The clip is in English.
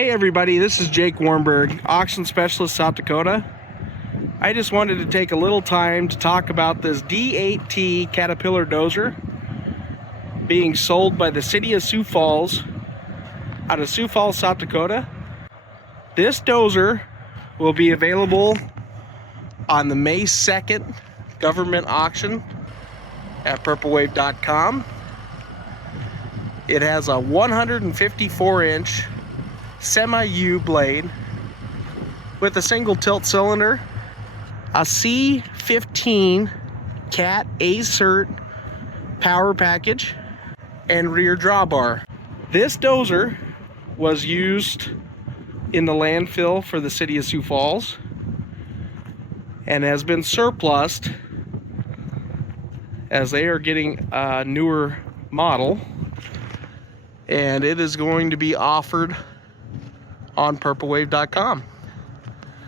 Hey everybody, this is Jake Warnberg, Auction Specialist, South Dakota. I just wanted to take a little time to talk about this D8T Caterpillar dozer being sold by the city of Sioux Falls out of Sioux Falls, South Dakota. This dozer will be available on the May 2nd government auction at purplewave.com. It has a 154-inch semi-U blade with a single tilt cylinder, a C15 Cat A-Cert power package, and rear drawbar. This dozer was used in the landfill for the city of Sioux Falls and has been surplused as they are getting a newer model, and it is going to be offered on purplewave.com.